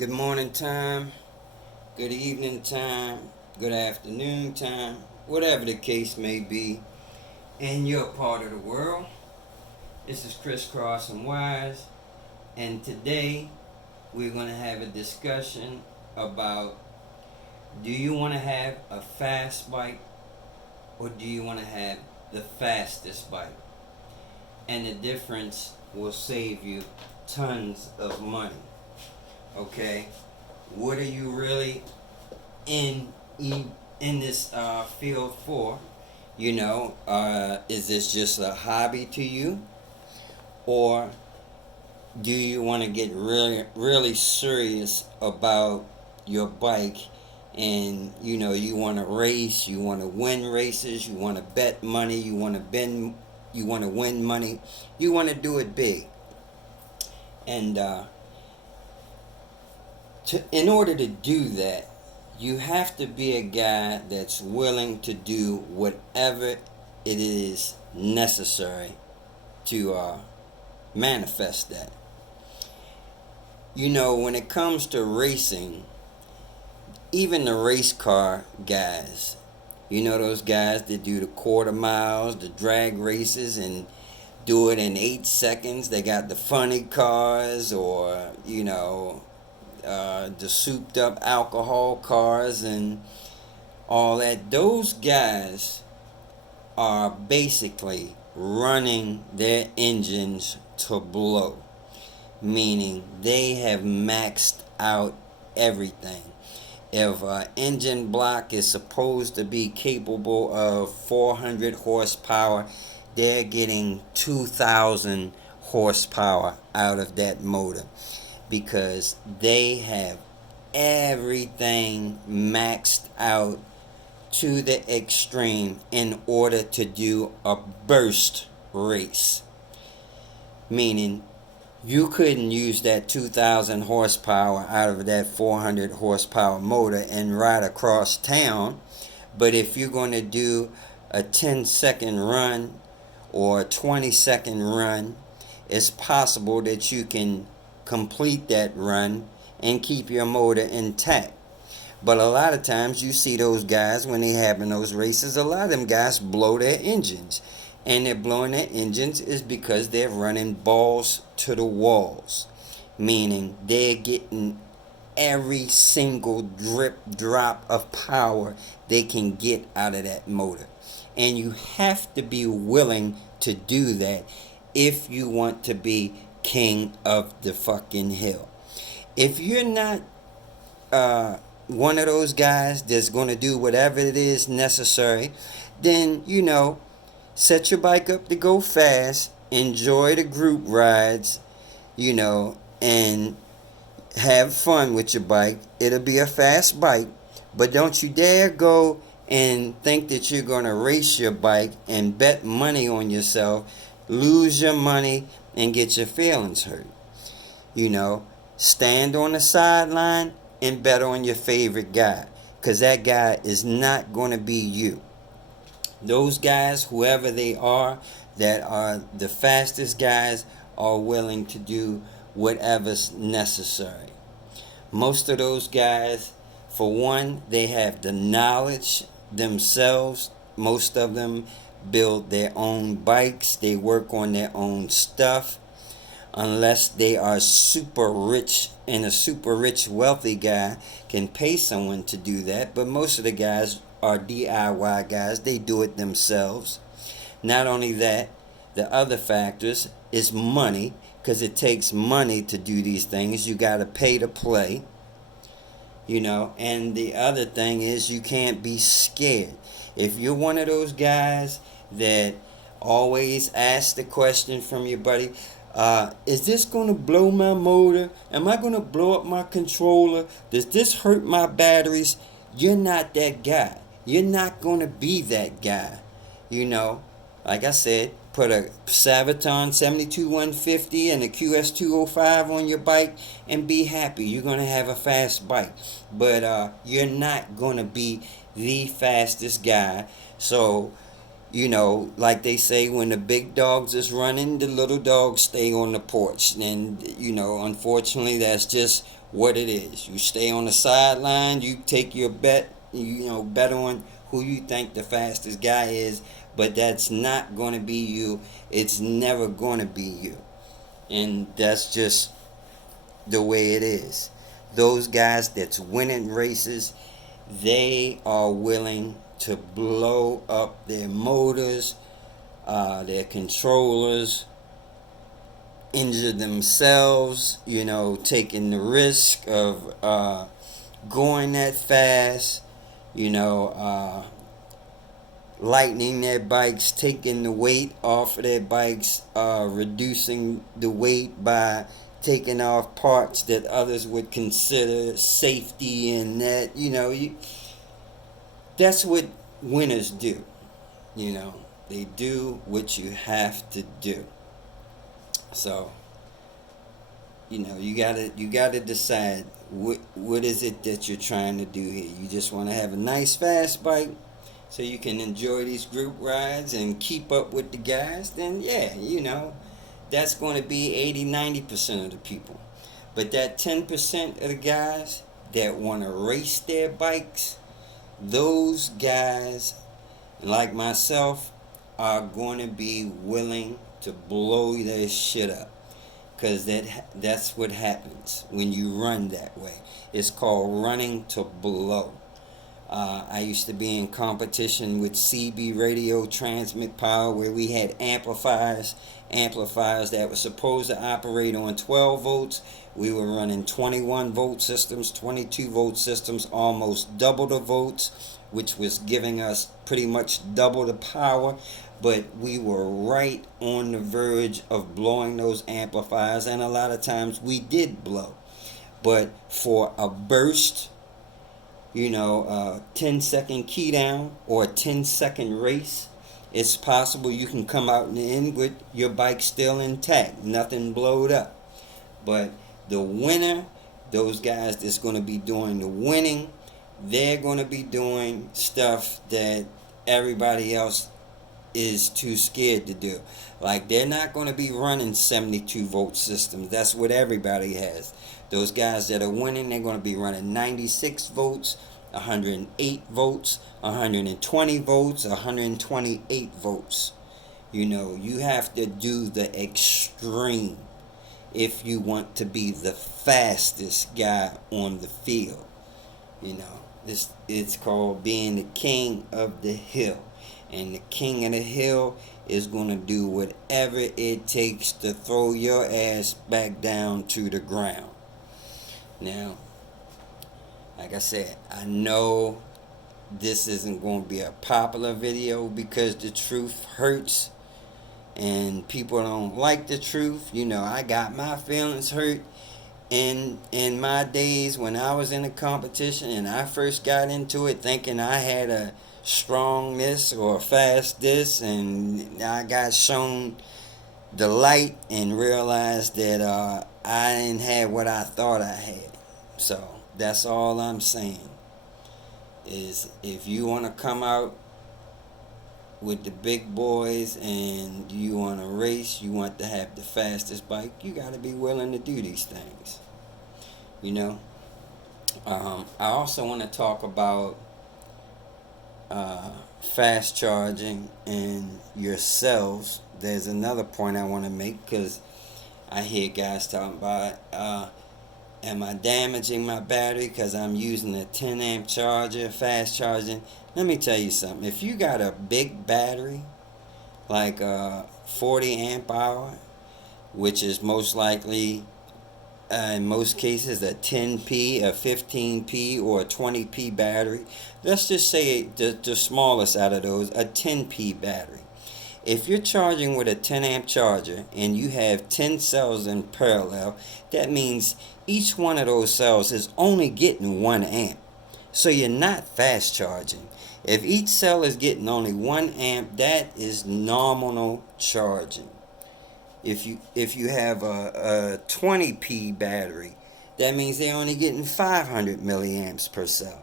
Good morning time, good evening time, good afternoon time, whatever the case may be in your part of the world. This is Crisscross and Wise, and today we're going to have a discussion about, do you want to have a fast bike or do you want to have the fastest bike? And the difference will save you tons of money. Okay? What are you really in this field for? Is this just a hobby to you, or do you want to get really serious about your bike? And you want to race, you want to win races, you want to bet money, you want to win money, you want to do it big. And in order to do that, you have to be a guy that's willing to do whatever it is necessary to manifest that. When it comes to racing, even the race car guys, those guys that do the quarter miles, the drag races, and do it in 8 seconds. They got the funny cars, or the souped up alcohol cars and all that. Those guys are basically running their engines to blow, meaning they have maxed out everything. If an engine block is supposed to be capable of 400 horsepower, they're getting 2,000 horsepower out of that motor, because they have everything maxed out to the extreme in order to do a burst race. Meaning, you couldn't use that 2,000 horsepower out of that 400 horsepower motor and ride across town. But if you're going to do a 10-second run or a 20-second run, it's possible that you can complete that run and keep your motor intact. But a lot of times you see those guys, when they having those races, a lot of them guys blow their engines. And they're blowing their engines is because they're running balls to the walls. Meaning they're getting every single drip drop of power they can get out of that motor. And you have to be willing to do that if you want to be king of the fucking hill. If you're not one of those guys that's going to do whatever it is necessary, then set your bike up to go fast, enjoy the group rides, and have fun with your bike. It'll be a fast bike, but don't you dare go and think that you're going to race your bike and bet money on yourself, lose your money, and get your feelings hurt. Stand on the sideline and bet on your favorite guy, because that guy is not going to be you. Those guys, whoever they are, that are the fastest guys, are willing to do whatever's necessary. Most of those guys, for one, they have the knowledge themselves. Most of them build their own bikes. They work on their own stuff. Unless they are super rich, and a super rich wealthy guy can pay someone to do that. But most of the guys are DIY guys. They do it themselves. Not only that, the other factors is money, because it takes money to do these things. You got to pay to play. And the other thing is, you can't be scared. If you're one of those guys that always ask the question from your buddy, is this going to blow my motor? Am I going to blow up my controller? Does this hurt my batteries? You're not that guy. You're not going to be that guy. Like I said, put a Saviton 72150 and a QS205 on your bike and be happy. You're going to have a fast bike. But you're not going to be the fastest guy. So Like they say, when the big dogs is running, the little dogs stay on the porch. And, unfortunately, that's just what it is. You stay on the sideline, you take your bet, bet on who you think the fastest guy is, but that's not going to be you. It's never going to be you. And that's just the way it is. Those guys that's winning races, they are willing to blow up their motors, their controllers, injure themselves, taking the risk of going that fast, you know, uh, lightening their bikes, taking the weight off of their bikes, reducing the weight by taking off parts that others would consider safety and that, that's what winners do. They do what you have to do. So, you gotta decide what is it that you're trying to do here. You just want to have a nice fast bike so you can enjoy these group rides and keep up with the guys, then yeah, that's going to be 80-90% of the people. But that 10% of the guys that want to race their bikes, those guys, like myself, are going to be willing to blow their shit up. Because that's what happens when you run that way. It's called running to blow. I used to be in competition with CB Radio Transmit Power, where we had amplifiers that were supposed to operate on 12 volts. We were running 21 volt systems, 22 volt systems, almost double the volts, which was giving us pretty much double the power. But we were right on the verge of blowing those amplifiers, and a lot of times we did blow. But for a burst, a 10-second key down or a 10-second race, it's possible you can come out in the end with your bike still intact, nothing blowed up. But the winner, those guys that's going to be doing the winning, they're going to be doing stuff that everybody else is too scared to do. Like, they're not going to be running 72 volt systems. That's what everybody has. Those guys that are winning, they're going to be running 96 volts, 108 volts, 120 volts, 128 volts. You have to do the extreme if you want to be the fastest guy on the field. It's called being the king of the hill. And the king of the hill is going to do whatever it takes to throw your ass back down to the ground. Now, like I said, I know this isn't going to be a popular video because the truth hurts and people don't like the truth. I got my feelings hurt in my days when I was in a competition and I first got into it thinking I had a strong this or fast this, and I got shown the light and realized that I didn't have what I thought I had. So that's all I'm saying, is if you want to come out with the big boys and you want to race, you want to have the fastest bike, you got to be willing to do these things. I also want to talk about fast charging and your cells. There's another point I want to make, because I hear guys talking about am I damaging my battery because I'm using a 10 amp charger, fast charging. Let me tell you something. If you got a big battery, like a 40 amp hour, which is most likely in most cases a 10p, a 15p, or a 20p battery. Let's just say the smallest out of those, a 10p battery. If you're charging with a 10 amp charger and you have 10 cells in parallel, that means each one of those cells is only getting 1 amp. So you're not fast charging. If each cell is getting only 1 amp, that is nominal charging. If you have a 20p battery, that means they're only getting 500 milliamps per cell.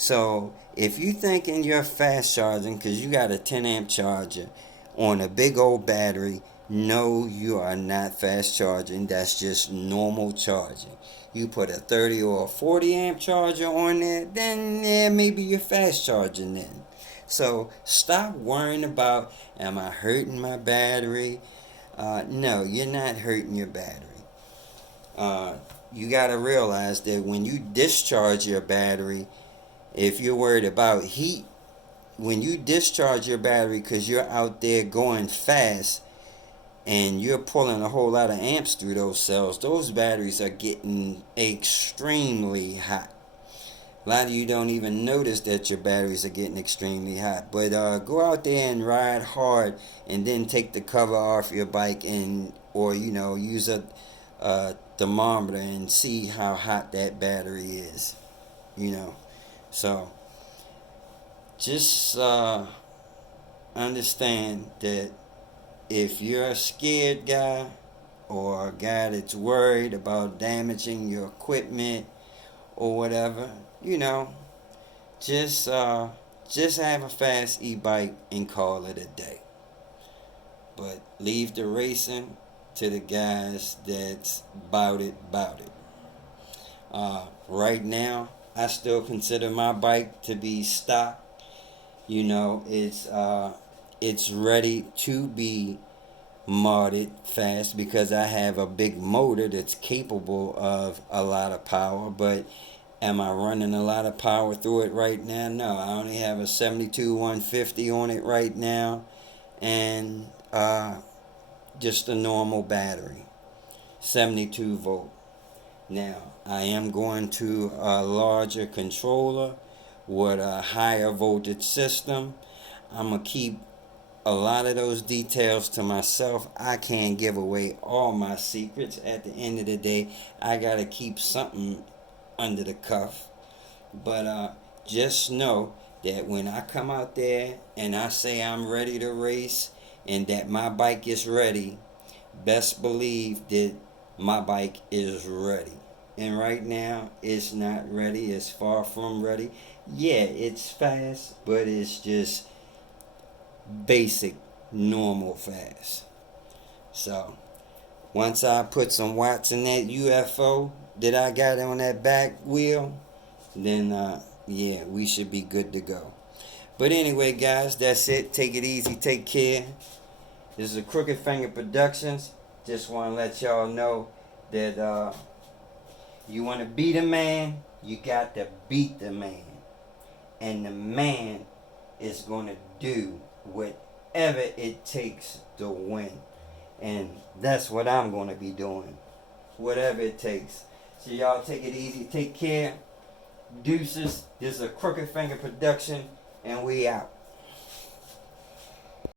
So if you thinking you're fast charging because you got a 10 amp charger on a big old battery, no, you are not fast charging. That's just normal charging. You put a 30 or a 40 amp charger on there, then yeah, maybe you're fast charging then. So stop worrying about, am I hurting my battery? No, you're not hurting your battery. Uh, you got to realize that when you discharge your battery, if you're worried about heat, when you discharge your battery because you're out there going fast and you're pulling a whole lot of amps through those cells, those batteries are getting extremely hot. A lot of you don't even notice that your batteries are getting extremely hot. But go out there and ride hard, and then take the cover off your bike, and or use a thermometer and see how hot that battery is. You know, so just understand that if you're a scared guy or a guy that's worried about damaging your equipment or whatever, you know, just have a fast e-bike and call it a day. But leave the racing to the guys that's bout it. Right now, I still consider my bike to be stock. You know, it's ready to be modded fast because I have a big motor that's capable of a lot of power. But am I running a lot of power through it right now? No, I only have a 72 150 on it right now, and just a normal battery, 72 volt. Now I am going to a larger controller with a higher voltage system. I'm gonna keep a lot of those details to myself. I can't give away all my secrets. At the end of the day, I gotta keep something under the cuff. But just know that when I come out there and I say I'm ready to race and that my bike is ready, best believe that my bike is ready. And right now, it's not ready. It's far from ready. Yeah, it's fast, but it's just basic, normal fast. So, once I put some watts in that UFO that I got on that back wheel, then yeah, we should be good to go. But anyway, guys, that's it. Take it easy. Take care. This is a Crooked Finger Productions. Just want to let y'all know that you want to beat a man, you got to beat the man. And the man is going to do whatever it takes to win. And that's what I'm going to be doing. Whatever it takes. So y'all take it easy. Take care. Deuces. This is a Crooked Finger Production. And we out.